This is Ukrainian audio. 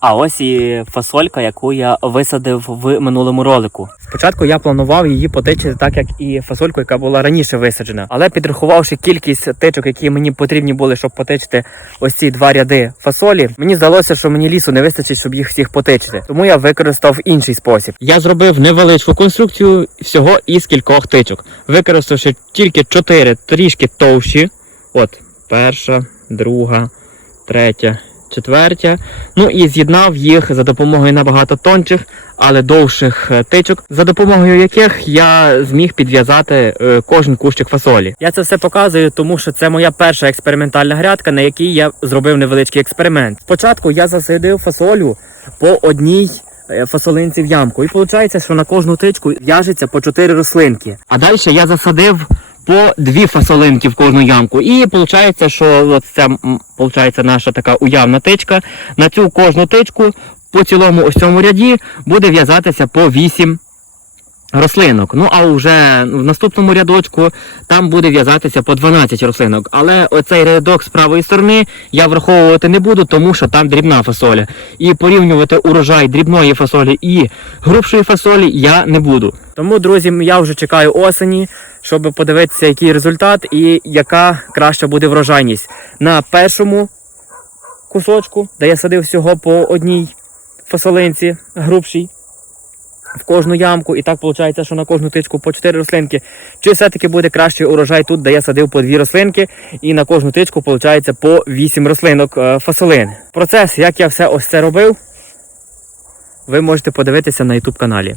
А ось і фасолька, яку я висадив в минулому ролику. Спочатку я планував її потичити так, як і фасольку, яка була раніше висаджена. Але підрахувавши кількість тичок, які мені потрібні були, щоб потичити ось ці два ряди фасолі, мені здалося, що мені лісу не вистачить, щоб їх всіх потичити. Тому я використав інший спосіб. Я зробив невеличку конструкцію всього із кількох тичок, використавши тільки чотири трішки товщі. От перша, друга, третя, четвертя. Ну і з'єднав їх за допомогою набагато тончих, але довших е, тичок, за допомогою яких я зміг підв'язати е, кожен кущик фасолі. Я це все показую, тому що це моя перша експериментальна грядка, на якій я зробив невеличкий експеримент. Спочатку я засадив фасолю по одній. е, Фасолинці в ямку. І виходить, що на кожну тичку в'яжеться по 4 рослинки. А далі я засадив по дві фасолинки в кожну ямку. І виходить, що це виходить, наша така уявна тичка. На цю кожну тичку по цілому ось цьому ряді буде в'язатися по 8 рослинок. Ну а вже в наступному рядочку там буде в'язатися по 12 рослинок. Але оцей рядок з правої сторони я враховувати не буду, тому що там дрібна фасоля. І порівнювати урожай дрібної фасолі і грубшої фасолі я не буду. Тому, друзі, я вже чекаю осені, щоб подивитися, який результат і яка краща буде врожайність. На першому кусочку, де я садив всього по одній фасолинці грубшій в кожну ямку, і так виходить, що на кожну тичку по 4 рослинки. Чи все-таки буде кращий урожай тут, де я садив по 2 рослинки, і на кожну тичку виходить по 8 рослинок е, фасолин. Процес, як я все ось це робив, ви можете подивитися на YouTube каналі.